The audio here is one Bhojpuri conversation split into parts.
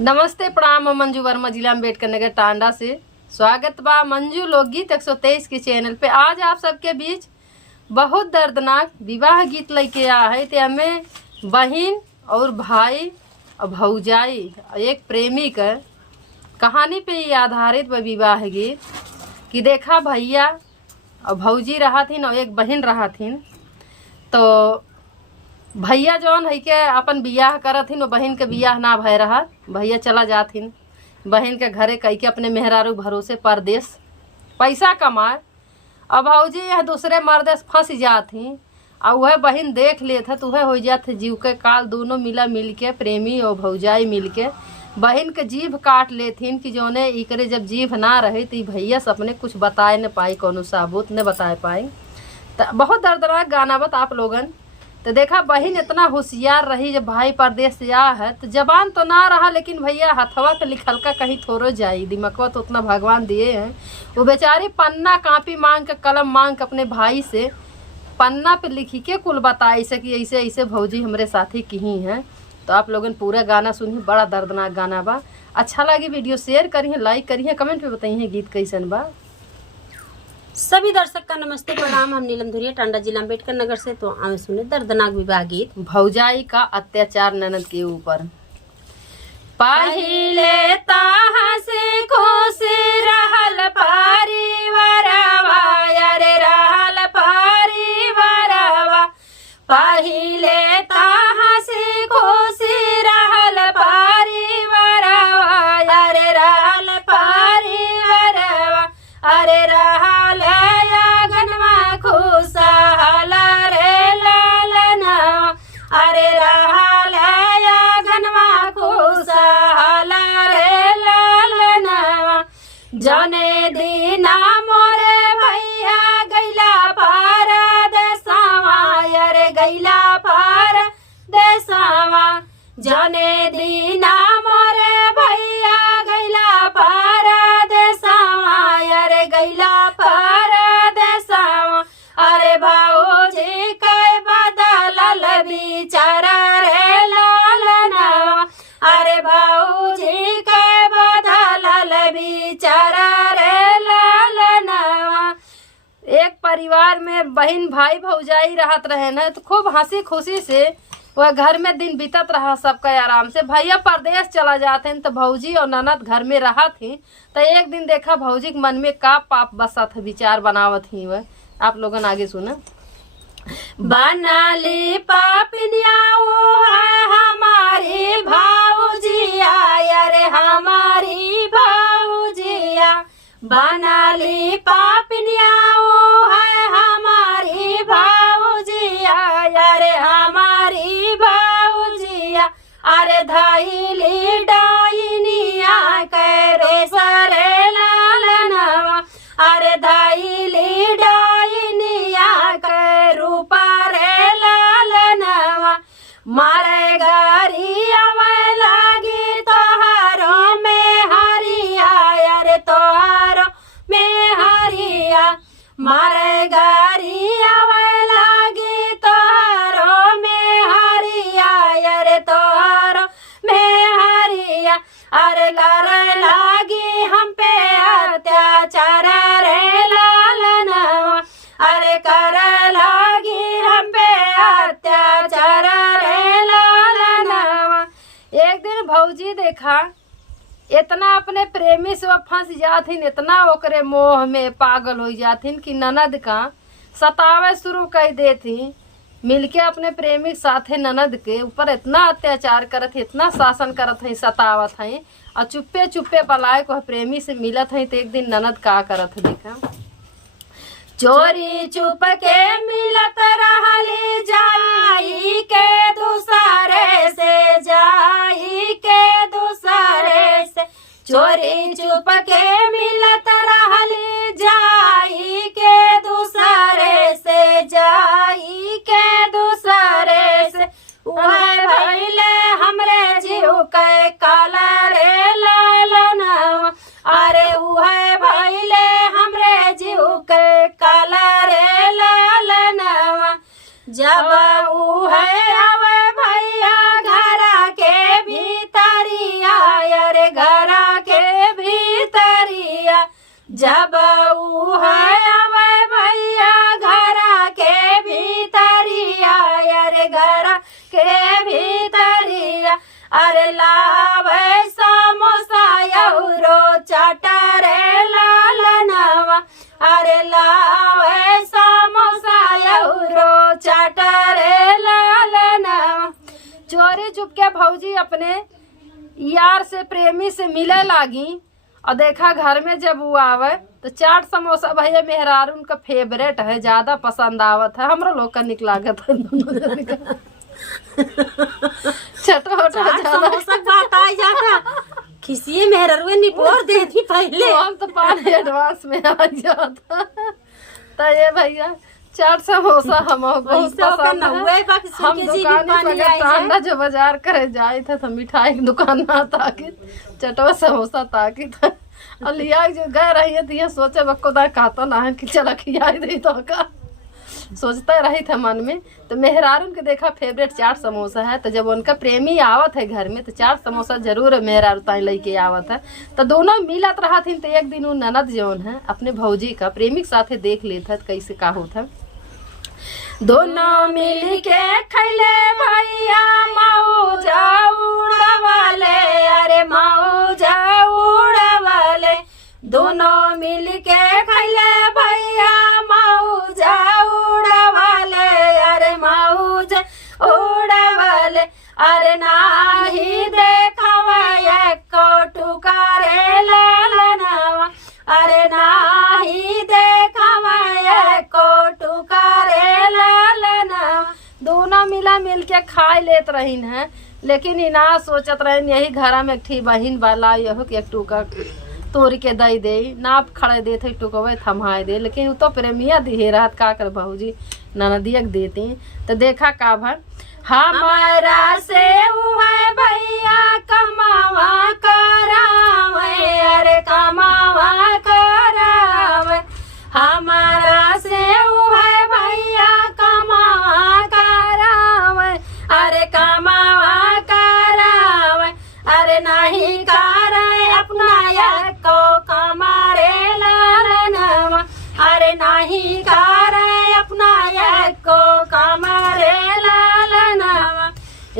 नमस्ते प्रणाम। मंजू वर्मा, जिला अम्बेडकर नगर टांडा से स्वागत बा मंजू लोकगीत 123 के चैनल पे। आज आप सबके बीच बहुत दर्दनाक विवाह गीत लेके आ है। ते हमें बहन और भाई और भौजाई एक प्रेमी का कहानी पे ही आधारित वह विवाह गीत कि देखा भैया और भौजी रहा थीन और एक बहन रहा थीन। तो भैया जौन है के अपन बियाह करथिन, वो बहन के बियाह ना भय रहा। भैया चला जाथिन बहन के घरे कह के अपने मेहरारू भरोसे परदेश पैसा कमाए। अब भौजी यह दूसरे मर्देश फंस जाती और वह बहन देख लेत है तो वह हो जाते जीव के काल। दोनों मिल के प्रेमी और भौजाई मिल के बहन के जीभ काट लेथिन कि जौने इकरे जब जीभ ना रहे तो भैया से अपने कुछ बताए न पाई, कोनो साबुत न बताए पाए। तो बहुत दर्दनाक गाना बत आप लोगन। तो देखा बहन इतना होशियार रही जब भाई परदेश से आ है तो जबान तो ना रहा, लेकिन भैया हथवा के लिखल का कहीं थोड़ो जाई, दिमागवा तो उतना भगवान दिए हैं। वो बेचारी पन्ना कापी मांग के कलम मांग के अपने भाई से पन्ना पे लिखी के कुल बताई से कि ऐसे ऐसे भौजी हमारे साथी कहीं हैं। तो आप लोगन पूरा गाना सुनिए, बड़ा दर्दनाक गाना बा। अच्छा लगी वीडियो शेयर करिए, लाइक करिए, कमेंट पे बताइए गीत कैसन बा। सभी दर्शक का नमस्ते प्रणाम। हम नीलम धुरिया टांडा जिला अम्बेडकर नगर से। तो आए सुने दर्दनाक विवाह गीत। भौजाई का अत्याचार ननद के ऊपर। पहिले ताहा से खुश रहल परिवारवा, अरे रहल परिवारवा। पहिले ताहा से खुश रहल परिवारवा, अरे रहल परिवारवा। अरे रहल आंगनवा खुशहाल रे लालना, अरे रहल आंगनवा खुशहाल रे लालना। जौने दिना मोरे भैया गैला परदेसवा, अरे गैला परदेसवा। जौने दिना मोरे भैया गैला परदेसवा, अरे गैला परदेसवा। अरे भाऊजी के बदलल बिचार रे लालना, अरे भाऊजी के बदलल बिचार रे लालना। एक परिवार में बहन भाई भौजाई रहत रहे न तो खूब हंसी खुशी से वह घर में दिन बीतत रहा सबका आराम से। भैया परदेश चला जाते हैं तो भौजी और ननद घर में रहा थी। तो एक दिन देखा भौजी के मन में का पाप बसा था, विचार बनावत ही वह। आप लोगन आगे सुना। बनाली पापनिया वो है हमारी भाऊजिया, अरे हमारी भाऊजिया। बनाली पापनिया वो है हमारी भाऊजिया, अरे हमारी भाऊजिया। अरे धाइली डाइनिया करे सरे लालनवा, अरे धाइली डाइनिया के रूपा रे लालनवा। मारे गारिया में लागी तोहारो में हरिया, अरे तोहारो में हरिया। मारे गारिया में लागी तोहारो में हरिया, अरे तोहारो में हरिया। अरे करे लागी हम पे अत्याचार रे लालनवा, अरे करे लागी हम पे अत्याचार रे लालनवा। एक दिन भौजी देखा इतना अपने प्रेमी से वो फंस जाथिन, इतना ओकरे मोह में पागल हो जाथिन कि ननद का सतावे शुरू कर देती। मिलके अपने प्रेमी के साथे ननद के ऊपर इतना अत्याचार करत है, इतना शासन करत है, सतावत है। और चुप्पे चुप्पे पलाए को प्रेमी से मिलत है। तो एक दिन ननद का करत है देखा। चोरी चुप के मिलत रहली जाई के दूसरे से, जाई के दूसरे से। चोरी चुप के मिलत रहली जाई के दूसरे से, जाई के दूसरे से। वह भइले हमरे जीव के काला रे लालनवा, अरे वह भइले हमरे जीव के काला रे लालनवा। जब ऊ है आवे भैया घर के भीतरिया, जब ऊ है आवे भैया घरा के भीतरिया, अरे घरा के भीतरिया, अरे लावे समोसा यौरो चटरे लालनवा, अरे लावे समोसा यौरो चटरे लालनवा। चोरी चुपके भौजी अपने यार से प्रेमी से मिले लागी और देखा घर में जब वो आवे तो चाट समोसा भैया मेहरारू उनका फेवरेट है, ज्यादा पसंद आवत है, हमरो लोग का निक लागत है समोसा बात आ जाता किसी मेहरारू निपोर देती पहले, हम तो पानी एडवांस में आ जाता। तो ये भैया चाट समोसा हम बहुत पसंद है। हम दुकान पर टांडा जो बाजार करे जाए थे तो मिठाई की दुकान ना ताकि चटवा समोसा ताकि था और लिया जो गए रही है तो ये सोचे बक्को दा कहता ना है कि चला खियाई दे तो का सोचता रही था मन में। तो मेहरारू के देखा फेवरेट चाट समोसा है, तो जब उनका प्रेमी आवत है घर में तो चाट समोसा जरूर मेहरारू ताई लेके आवत है। तो दोनों मिलत रहा थी। तो एक दिन वो ननद जौन है अपने भौजी का प्रेमी के साथे देख लेता कैसे का होता, दोनों मिल के खैले भैया मौजा उड़वाले, अरे मौजा उड़वाले, दोनों मिल के खैले भैया मौजा उड़वाले, अरे मौजा उड़वाले, अरे नाही देखवा एको टुकारे लालनवा, अरे नाही देखवा एको टुकारे लालनवा। दोनों मिला मिल के खाए लेत रहीन है, लेकिन इना सोचत रहीन यही घरा में एक बहिन वाला यहो के एक टुका तोड़ के दई दे ना खड़े देते टुकवे थमाए दे, लेकिन वो तो प्रेमिया दिहे रहत का कर भौजी ननदिया देती। तो देखा का भर हमारा से है भैया कमावा करावे, अरे कमावा करावे, हमारा से है भैया कमावा करावे, अरे कमावा करावे, अरे नहीं करे अपना को कमारे लालनवा, अरे नहीं करे अपना को कमारे लालनवा।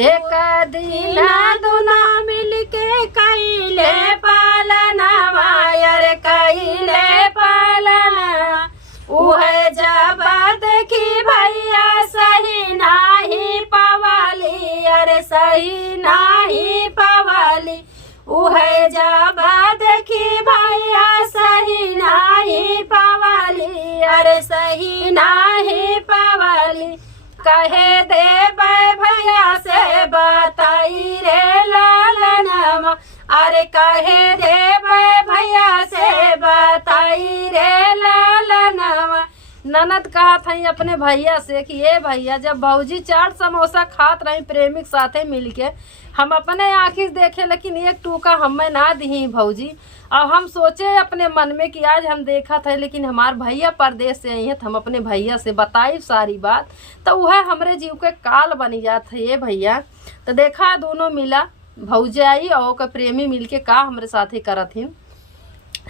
एक दिन दोनों मिल के कैले पालनवा, अरे कैले पालनवा, उहे जब देखी भैया सही नाही पवाली, अरे सही नाही पवाली, उहे जब देखी भैया सही नाही पवाली, अरे सही नाही पवाली, कहे दे भैया से बताई रे लालनवा, अरे कहे दे भैया से बताई रे लालनवा। ननद कहा था अपने भैया से कि ये भैया जब भौजी चाट समोसा खात रही प्रेमी के साथे मिलके, हम अपने आँखी देखे लेकिन एक टूका हमें ना दी भौजी। अब हम सोचे अपने मन में कि आज हम देखा था लेकिन हमार भैया परदेश से आई है, तो हम अपने भैया से बताई सारी बात, तो वह हमरे जीव के काल बनी जात है ये भैया। तो देखा दोनों मिला भौजाई और प्रेमी मिलके का हमरे साथे करत ही।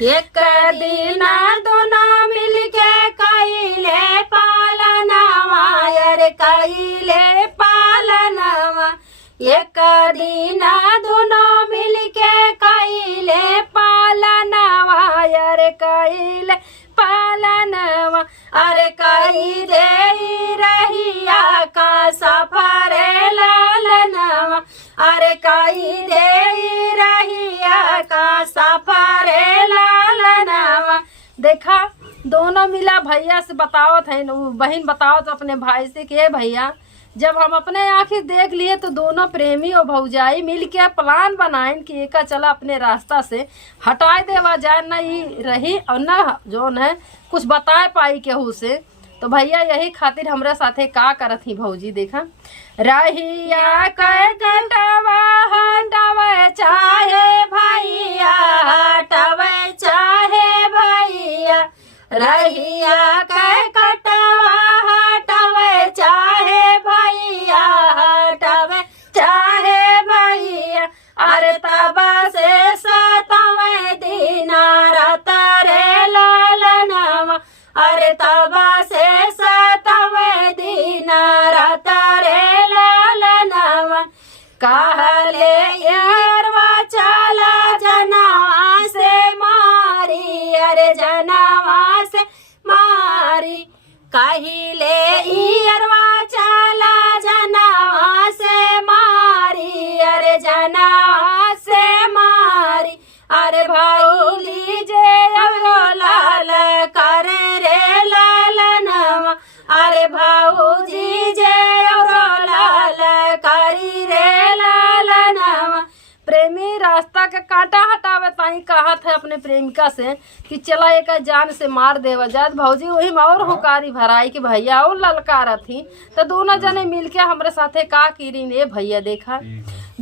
एक दिन दोनों मिल के कैले पालनवा, अरे कैले पालनवा, एक दिन दोनों मिल के कैले पालनवा, अरे कैले पालनवा, अरे कई दे रहिया का सफर लालनवा, अरे कई दे रहिया का सफर लालनवा। देखा दोनों मिला भैया से बतावत है, बहन बतावत अपने भाई से कि भैया जब हम अपने आँखी देख लिए तो दोनों प्रेमी और भौजाई मिल के प्लान बनाए कि एक चला अपने रास्ता से हटाए देवा जाए, न ही रही और न जोन है कुछ बताए पाई केहू से। तो भैया यही खातिर हमरे साथे का करत ही भौजी। देखा रहिया कटवा हटवे चाहे भैया, हटवे चाहे भैया, रहिया कटवा हटवे चाहे भैया, हटवे चाहे भैया, अरे तब से सतवे दिन रात रे कहिले इरवा चला जनवा से मारी, अरे जनवा से मारी। अरे भाई लीजे अवरो लाल करे रे लालनवा, अरे भाऊजी जे अवरो लाल करी रे लालनवा। प्रेमी रास्ता के कांटा हटावे ताई कहत है अपने प्रेमिका से कि चला एक जान से मार देवा जात। भौजी वही में और हुकारी भराई कि भैया और ललकार थी। तो दोनों जने मिलके हमरे साथे का कीरी ने भैया देखा।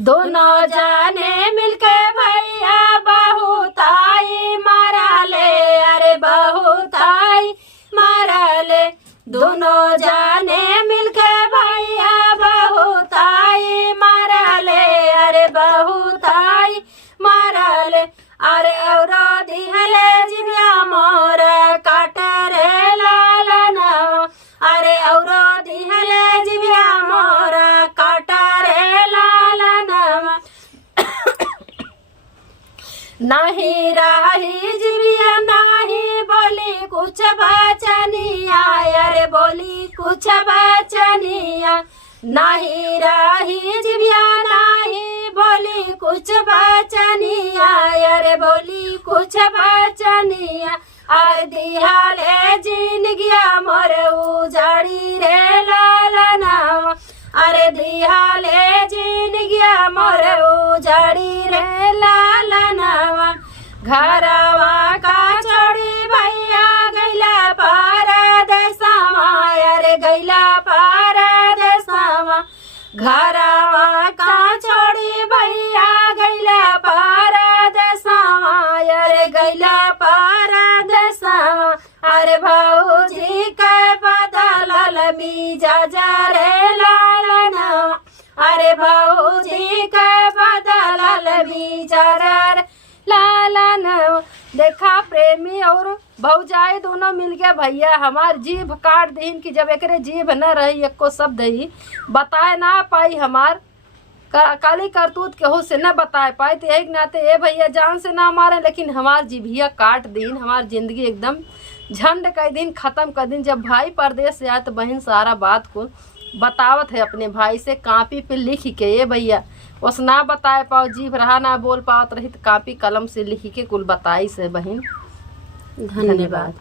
दोनों जाने मिलके भैया बहुताई मारा ले, अरे बहुताई मारा ले। दोनों जाने मिलके भैया बहुताई मारा ले, अरे बहुताई मारा ले। अरे और दिहले जिबिया मोर काट रे लालनवा, अरे और दिहले जिबिया मोर काट रे लालनवा। नहीं राही जिबिया नहीं बोली कुछ बचनिया, अरे बोली कुछ बचनिया। नहीं राही जिबिया नहीं बोली कुछ बचनिया, अरे बोली कुछ बचनिया। अरे दिहाले जिंदगिया मोर उजाड़ी रे लालनवा, अरे दिहाले जिंदगिया मोर उजाड़ी रे लालनवा। घरवा का छोड़ी भैया गैला परदेसवा, अरे गैला परदेसवा। घरवा का छोड़ी भैया गैला परदेसवा, अरे गैला परदेसवा। अरे भाऊजी के बदलल मिजाज रे लालनवा, अरे भाऊजी के बदलल मिजाज रे लालनवा। देखा प्रेमी और भौजाई दोनों मिल गए भैया हमार जीभ काट दीन कि जब एकरे जीभ न रही एको शब्द ही बताए ना पाई हमार काली करतूत केहू से न बताए पाई। तो एक नाते ए भैया जान से ना मारे लेकिन हमार जीभिया काट दीन, हमार जिंदगी एकदम झंड कर दिन खत्म कर दिन। जब भाई परदेश से आए तो बहन सारा बात को बतावत है अपने भाई से कॉपी पे लिख के। ये भैया उस ना बताए पाओ जीभ रहा ना बोल पावत रही तो कॉपी कलम से लिख के कुल बताई से बहन। धन्यवाद।